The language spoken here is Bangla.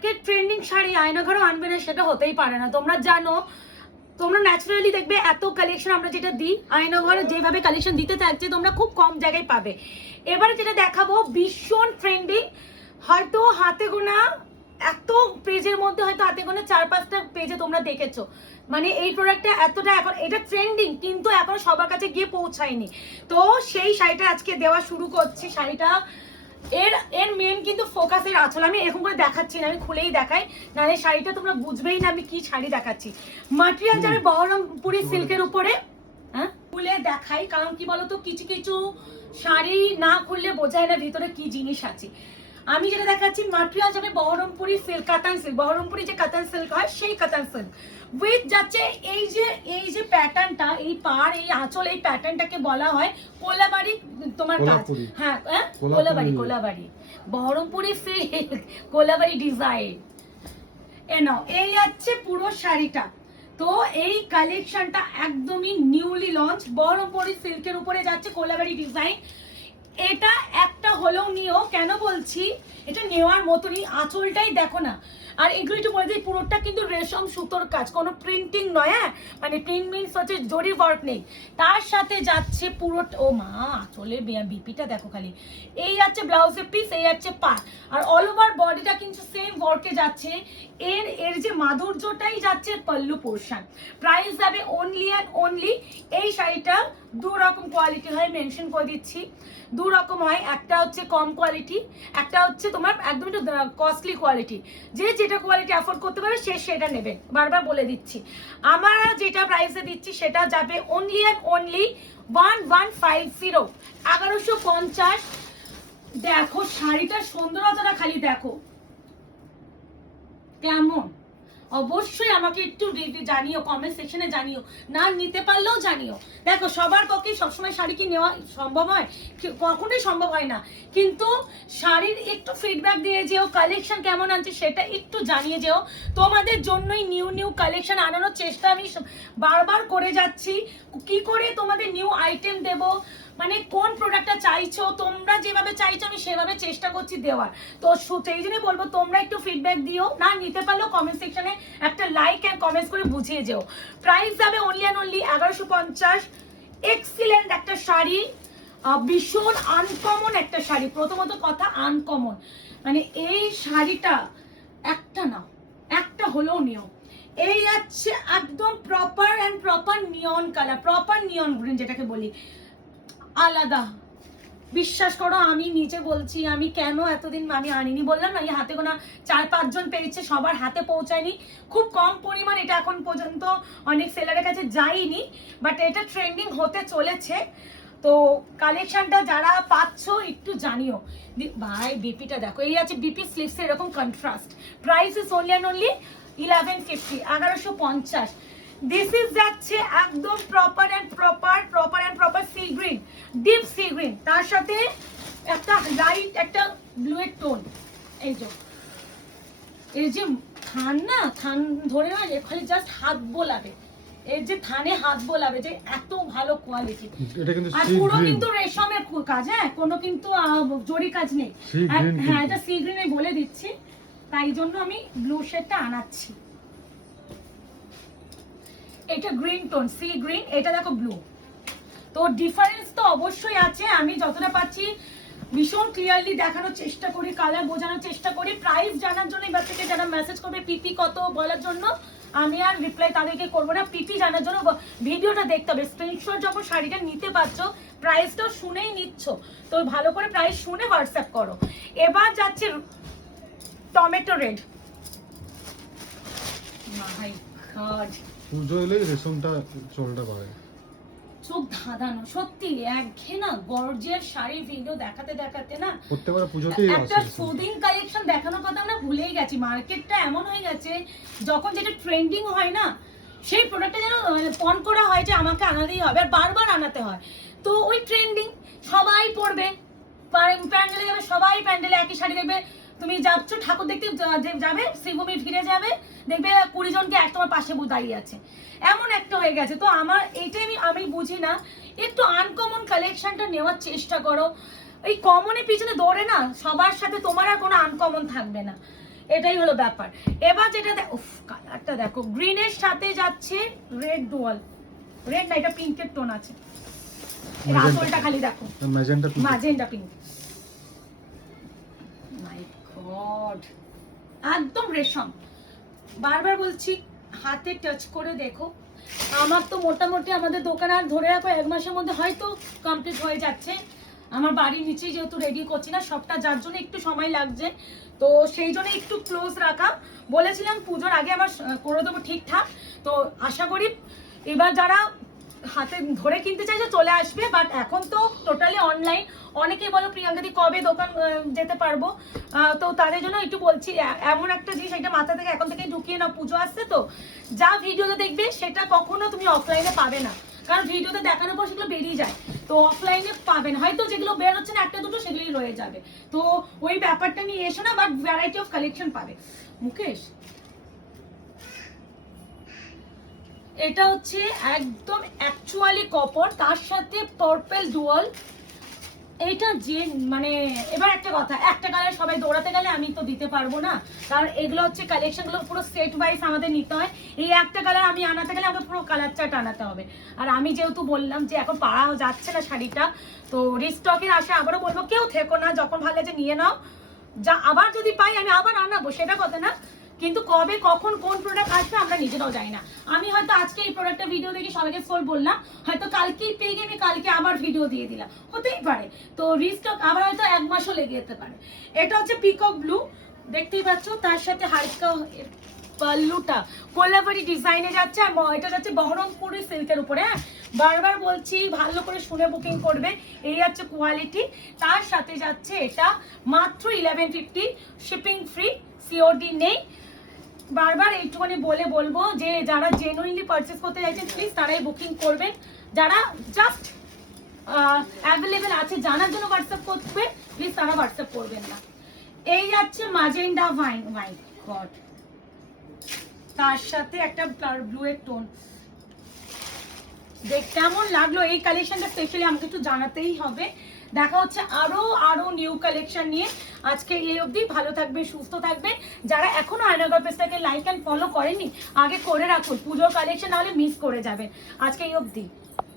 মার্কেট ট্রেন্ডিং শাড়ি আয়নাঘরও আনবে না সেটা হতেই পারে না। তোমরা জানো, তোমরা ন্যাচারালি দেখবে এত কালেকশন আমরা যেটা দিই আয়নাঘরে যেভাবে কালেকশন দিতে থাকছে তোমরা খুব কম জায়গায় পাবে। এবারে যেটা দেখাবো ভীষণ ট্রেন্ডিং, হয়তো হাতে গোনা এত পেজের মধ্যে হয়তো হাতে গোনা 4-5টা পেজে তোমরা দেখেছো। মানে এই প্রোডাক্টটা এতটা এখন এটা ট্রেন্ডিং কিন্তু এখন সবার কাছে গিয়ে পৌঁছায়নি। তো সেই শাড়িটা আজকে দেওয়া শুরু করছি। শাড়িটা এর মেন কিন্তু ফোকাসের আঁচল। আমি এরকম করে দেখাচ্ছি না, আমি খুলেই দেখাই, নাহলে শাড়িটা তোমরা বুঝবেই না আমি কি শাড়ি দেখাচ্ছি। মাটেরিয়াল যাবে বহরমপুরি সিল্কের উপরে, হ্যাঁ খুলে দেখাই, কারণ কি বলতো কিছু কিছু শাড়ি না খুললে বোঝায় না ভিতরে কি জিনিস আছে। আমি যেটা দেখাচ্ছি মাটেরিয়াল যাবে বহরমপুরি সিল্ক, কাতান সিল্ক, বহরমপুরি যে কাতান সিল্ক হয় সেই কাতান সিল্ক উইথ যাচ্ছে এই যে প্যাটার্নটা, এই পাড় এই আঁচল, এই প্যাটার্নটাকে বলা হয় কোলাবাড়ি তোমার কাজ। হ্যাঁ কোলাবাড়ি বহরমপুরি সিল্ক কোলাবাড়ি ডিজাইন। এই হচ্ছে পুরো শাড়িটা। তো এই কালেকশনটা একদমই নিউলি লঞ্চ, বহরমপুরি সিল্কের উপরে যাচ্ছে কোলাবাড়ি ডিজাইন। এটা একটা হলেও নিও, কেন বলছি এটা নেওয়ার মতনই, আঁচলটাই দেখো না। আর এগুলো একটু বলে দিই পুরোটা কিন্তু রেশম সুতোর কাজ, কোনো প্রিন্টিং নয়। হ্যাঁ মানে প্রিন্ট মিনস হচ্ছে জরি ওয়ার্ক নেই, তার সাথে যাচ্ছে পুরো ও মা আঁচলে বিপিটা দেখো খালি। এই যাচ্ছে ব্লাউজের পিস, এই যাচ্ছে পা, আর অল ওভার বডিটা কিন্তু সেম ওয়ার্কে যাচ্ছে। এর যে মাধুর্যটাই যাচ্ছে পল্লু পোর্শন। প্রাইস যাবে অনলি অ্যান্ড অনলি, এই শাড়িটা দু রকম কোয়ালিটি হয়, মেনশন করে দিচ্ছি দু রকম হয়, একটা হচ্ছে কম কোয়ালিটি, একটা হচ্ছে তোমার একদম একটু কস্টলি কোয়ালিটি। যে যেটা কোয়ালিটি অ্যাফোর্ড করতে পারবে সে সেটা নেবে, বারবার বলে দিচ্ছি। আমরা যেটা প্রাইসে দিচ্ছি সেটা যাবে অনলি অ্যান্ড অনলি 1150, 1150। দেখো শাড়িটার সৌন্দর্যটা খালি দেখো কেমন, অবশ্যই আমাকে একটু জানিও, কমেন্ট সেকশনে জানিও, না নিতে পারলেও জানিও। দেখো সবার পক্ষে সবসময় শাড়ি কি নেওয়া সম্ভব হয়, কখনোই সম্ভব হয় না, কিন্তু শাড়ির একটু ফিডব্যাক দিয়ে যেও, কালেকশন কেমন আছে সেটা একটু জানিয়ে যেও। তোমাদের জন্যই নিউ কালেকশন আনানোর চেষ্টা আমি বারবার করে যাচ্ছি। কি করে তোমাদের নিউ আইটেম দেব, মানে কোন প্রোডাক্টটা চাইছো, তোমরা যেভাবে চাইছো আমি সেভাবে চেষ্টা করছি দেওয়ার। তো সেই জন্যই বলবো তোমরা একটু ফিডব্যাক দিও, না নিতে পারলেও কমেন্ট সেকশনে একটা লাইক অ্যান্ড কমেন্টস করে বুঝিয়ে যেও। প্রাইস যাবে অনলি অ্যান্ড অনলি 1150। এক্সিলেন্ট একটা শাড়ি, ভীষণ আনকমন একটা শাড়ি। প্রথমত কথা আনকমন, মানে এই শাড়িটা একটা না একটা হলেও নিও। এই আছে একদম প্রপার নিয়ন কালার, প্রপার নিয়ন গ্রিন যেটাকে বলি, আলাদা। বিশ্বাস করো আমি নিচে বলছি, আমি কেন এতদিন আমি আনিনি, বললাম না এই হাতে গোনা 4-5 জন পেয়েছে, সবার হাতে পৌঁছায়নি, খুব কম পরিমাণ, এটা এখন পর্যন্ত অনেক সেলারের কাছে যায়নি, বাট এটা ট্রেন্ডিং হতে চলেছে। তো কালেকশনটা যারা পাচ্ছ একটু জানিও। ভাই বিপিটা দেখো, এই আছে বিপি স্লিভস এরকম contrast. Price is only and only 1150, 1150। This is যাচ্ছে একদম proper and proper sea green, deep sea green, তার সাথে একটা লাইট একটা ব্লু এর টোন। এই যে থান না, থান ধরে না খালি জাস্ট হাত বোলাবে, এর যে থানে হাত বোলাবে, যে এত ভালো কোয়ালিটি। আর পুরো কিন্তু রেশমের কাজ, হ্যাঁ কোনো কিন্তু জরি কাজ নেই। হ্যাঁ এটা সি গ্রিন বলে দিচ্ছি, তাই জন্য আমি ব্লু শেডটা আনাচ্ছি। এটা গ্রিন টোন, সি গ্রিন, এটা দেখো ব্লু, তো ডিফারেন্স তো অবশ্যই আছে। আমি যতটা পাচ্ছি ভীষণ ক্লিয়ারলি দেখানোর চেষ্টা করি, কালার বোঝানোর চেষ্টা করি। প্রাইস জানার জন্য এবার থেকে যারা মেসেজ করবে পিপি কত বলার জন্য, আমি আর রিপ্লাই তাদেরকে করবো না, পিপি জানার জন্য ভিডিওটা দেখতে হবে। স্ক্রিনশট যখন শাড়িটা নিতে পারছো প্রাইসটা শুনেই নিচ্ছ, তো ভালো করে প্রাইস শুনে হোয়াটসঅ্যাপ করো। এবার যাচ্ছে টমেটো রেড, মাই গড, পুজো এলে রেশমটা চলটা করে, চোখ ধাঁধানো, সত্যি একঘেয়ে না গর্জিয়াস শাড়ির ভিডিও দেখাতে না প্রত্যেকবার পুজোতেই একটা সুদিং কালেকশন দেখানোর কথা আমরা ভুলেই গেছি। মার্কেটটা এমন হয়ে গেছে যখন যেটা ট্রেন্ডিং হয় না সেই প্রোডাক্টটা যেন পন করা হয় যে আমাকে আনাতেই হবে, আর বারবার আনাতে হয়। তো ওই ট্রেন্ডিং সবাই পরবে, প্যান্ডেলে যাবে, সবাই প্যান্ডেলে একই শাড়ি দেখবে। তুমি যাচ্ছ ঠাকুর দেখতে যাবে, শ্রীভূমি ফিরে যাবে, দেখবে 20 জনকে এক তোমার পাশে দাঁড়িয়ে আছে, এমন একটা হয়ে গেছে। তো আমার এইটাই আমি বুঝি না, একটু আনকমন কালেকশনটা নেওয়ার চেষ্টা করো। এই কমনের পিছনে দৌড়ে না সবার সাথে তোমার আর কোনো আনকমন থাকবে না। এটাই হলো ব্যাপার। এবার যেটা উফ কালারটা দেখো, গ্রিনের সাথে যাচ্ছে রেড ডুয়াল, রেড না এটা পিঙ্কের টোন আছে, এর আঁচলটা খালি দেখো ম্যাজেন্টা পিঙ্ক। ম্যাজেন্টা পিঙ্ক, মাই গড একদম রেশম। বারবার বলছি হাতে টাচ করে দেখো। আমার তো মোটামুটি আমাদের দোকান আর ধরে রাখো 1 মাসের মধ্যে হয়তো কমপ্লিট হয়ে যাচ্ছে। আমার বাড়ির নিচে যেহেতু রেডি করছি না সবটা, যার জন্য একটু সময় লাগছে, তো সেই জন্য একটু ক্লোজ রাখা। বলেছিলাম পুজোর আগে আবার করে দেবো ঠিকঠাক। তো আশা করি এবার যারা হাতে ধরে কিনতে চাইছে চলে আসবে, বাট এখন তো টোটালি অনলাইন। অনেকেই বলো প্রিয়াঙ্কাদি কবে দোকান যেতে পারবো, তো তাদের জন্য একটু বলছি এমন একটা জিনিস একটা মাথা থেকে এখন থেকে ঢুকিয়ে না, পুজো আসছে তো যা ভিডিওতে দেখবে সেটা কখনো তুমি অফলাইনে পাবে না, কারণ ভিডিওতে দেখানোর পর সেগুলো বেরিয়ে যায়, তো অফলাইনে পাবেন হয়তো যেগুলো বের হচ্ছে না একটা দুটো সেগুলোই রয়ে যাবে। তো ওই ব্যাপারটা নিয়ে এসো না, বাট ভ্যারাইটি অফ কালেকশন পাবে। মুকেশ এটা হচ্ছে একদম অ্যাকচুয়ালি কপার, তার সাথে পার্পল ডুয়াল। এইটা যে মানে এবার একটা কথা, একটা কালার সবাই দৌড়াতে গেলে আমি তো দিতে পারবো না, কারণ এগুলো হচ্ছে কালেকশনগুলো পুরো সেট ওয়াইজ আমাদের নিতে হয়। এই একটা কালার আমি আনাতে গেলে আমাকে পুরো কালার চার্ট আনাতে হবে। আর আমি যেহেতু বললাম যে এখন পাড়া যাচ্ছে না শাড়িটা, তো রিস্টকের আশা আবারও বলবো কেউ থেকো না, যখন ভালো লাগে নিয়ে নাও, যা আবার যদি পাই আমি আবার আনাবো, সেটা কথা না, কিন্তু কবে কখন কোন প্রোডাক্ট আসবে আমরা নিজেরাও জানি না। আমি হয়তো আজকে এই প্রোডাক্টটা ভিডিও দেখে সবাইকে ফোন বললাম, হয়তো কালকেই পেয়ে গিয়ে আমি কালকে আবার ভিডিও দিয়ে দিলাম, হতেই পারে। তো রিস্টক আবার হয়তো 1 মাসও লেগে যেতে পারে। এটা হচ্ছে পিকক ব্লু, দেখতেই পাচ্ছ, তার সাথে হালকা পাল্লুটা কোলাবারি ডিজাইনে যাচ্ছে, আর এটা যাচ্ছে বহরমপুরি সিল্কের উপরে। হ্যাঁ বারবার বলছি ভালো করে শুনে বুকিং করবে, এই হচ্ছে কোয়ালিটি। তার সাথে যাচ্ছে এটা মাত্র 1150, শিপিং ফ্রি, সিওডি নেই। বারবার এইটুখানি বলবো যে যারা জেনুইনলি পারচেস করতে চাইছেন প্লিজ তারাই বুকিং করবেন, যারা জাস্ট অ্যাভেলেবেল আছে জানার জন্য হোয়াটসঅ্যাপ করবে প্লিজ তারা হোয়াটসঅ্যাপ করবেন না। এই যাচ্ছে মাজেন্ডা ওয়াইন, মাই গড, তার সাথে একটা ব্লু এর টোন। দেখ কেমন লাগলো এই কালেকশনটা, স্পেশালি আমাকে একটু জানাতেই হবে। দেখা হচ্ছে আরো নিউ কালেকশন নিয়ে। আজকে এই অবধি, ভালো থাকবে সুস্থ থাকবে। যারা এখনো আয়নাঘর পেজটাকে লাইক এন্ড ফলো করেনি আগে করে রাখুন, পুজোর কালেকশন নাহলে মিস করে যাবেন। আজকে এই অবধি।